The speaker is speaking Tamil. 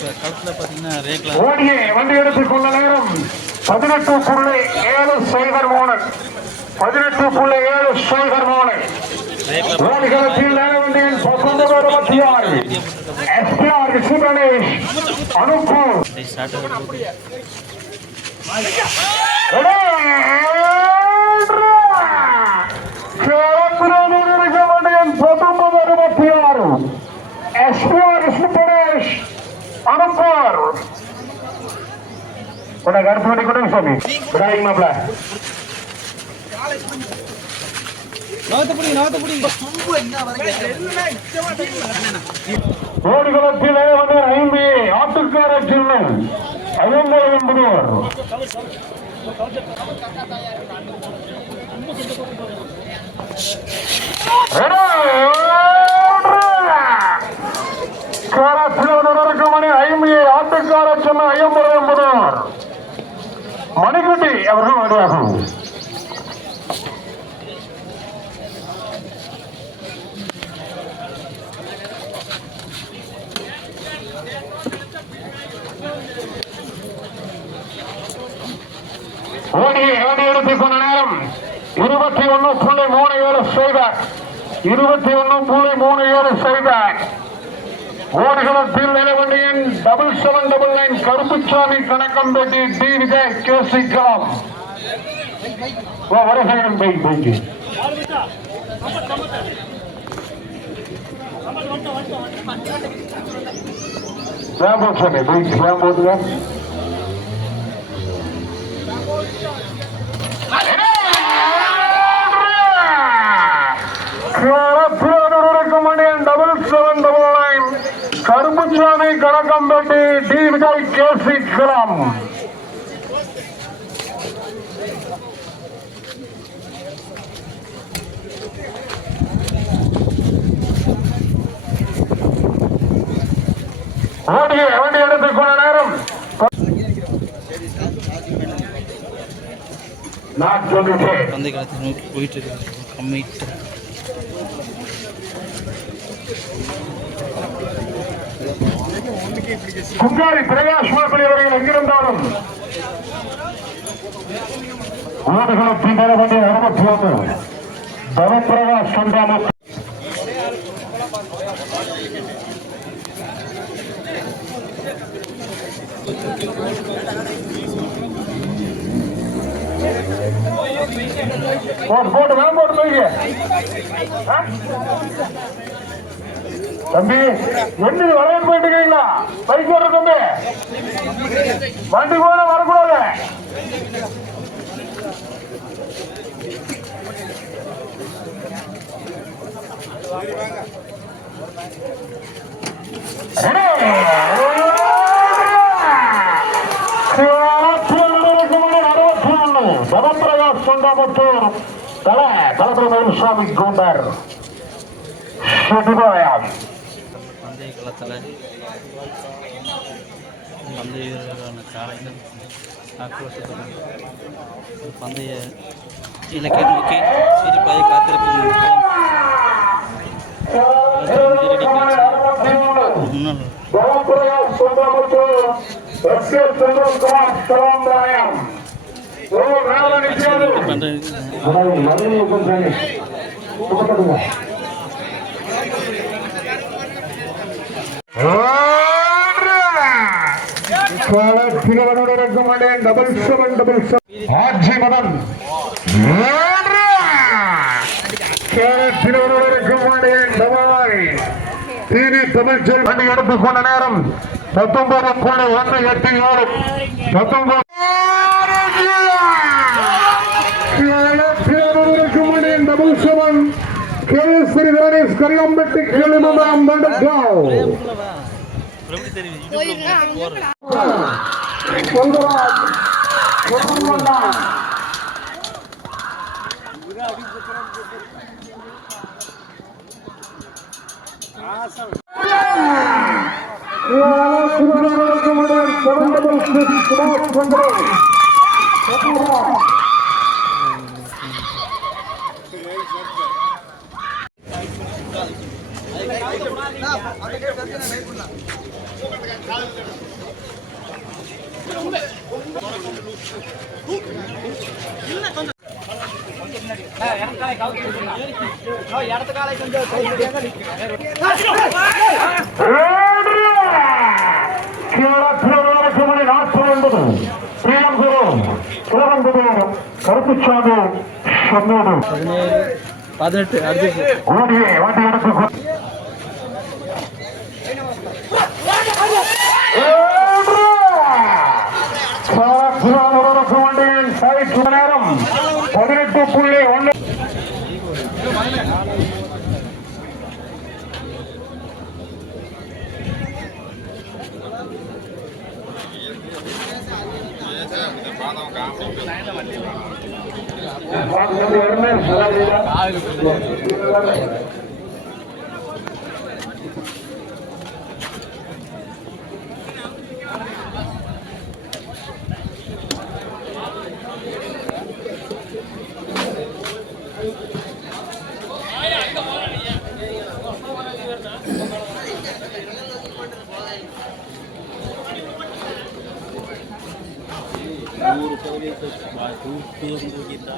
களத்தில் பார்த்தீங்கன்னா ரேக்லா ஓடியே வண்டி எடுத்துக் கொண்ட நேரம் 18.703 18.703 ஓடிகளத்தில் நேரவண்டியின் 1926 எஸ்பிஆர் சுப்ரணேஷ் அனுப்பூர் வண்டியின் 1926 எஸ்பிஆர் சுப்ரணேஷ் அனுப்பூர் கருத்து வண்டி கொண்டு சாமி விடாதீங்க மாப்பிள ஓடிகளத்திலே வந்து 5 ஆட்டுக்கார சின்ன 50 மணி 5 ஆட்டுக்கார சின்ன 50 மணிக்குட்டி அவர்கள் வருவார்கள். ஓடி எடுத்துக் கொண்ட நேரம் 21.37 செய்தார் 21.37 செய்தார். ஓடுகளத்தில் நிலவண்டியின் 7799 கருப்புச்சாமி கணக்கம்பேட்டி டி விஜய் கேசிக்கலாம் வருகையின் பைக்கு சாமி பைக் போதுங்க. கருப்புச்சாமி கணக்கம்பட்டி டி விஜய் கேசிக்கலாம் ஓடிய வண்டி எடுத்துக் கொண்ட நேரம் போயிட்டு கம்மி குங்காரி பிரகாஷ் மாப்பிள்ளை அவர்கள் எங்கிருந்தாலும் ஓடுகளத்தின் நிலவண்டி 61 பவப்பிரகாஷ் சந்தாம போட்டு போட்டு போய் தம்பி என்ன வளையல் போயிட்டு இருக்கீங்களா? பைக் வர தம்பி வண்டி போல வரக்கூடாது. பவப்பிரகாஷ் சொண்டாமத்தூர் தலபுரம் சுவாமி கோண்டர் பந்தய களத்தில் பந்தய வீரர்களான காலையில் ஆக்ரோஷத்துடன் பந்தய இலக்கை நோக்கி சிரிப்பாக காத்திருக்கும் ஆட்சி மதன் தமிழ்ச்சல் வண்டி எடுத்துக் கொண்ட நேரம் 19.187 கேசரி கணேஷ் கரியம்பட்டி கேளுமம் தண்டகாவ் கருப்புச்சாமி சொன்னோடு 17 18 அடுத்து ஓடியே வாட்டி எடுத்து வண்டியின் சைட் நேரம் 18.1 kita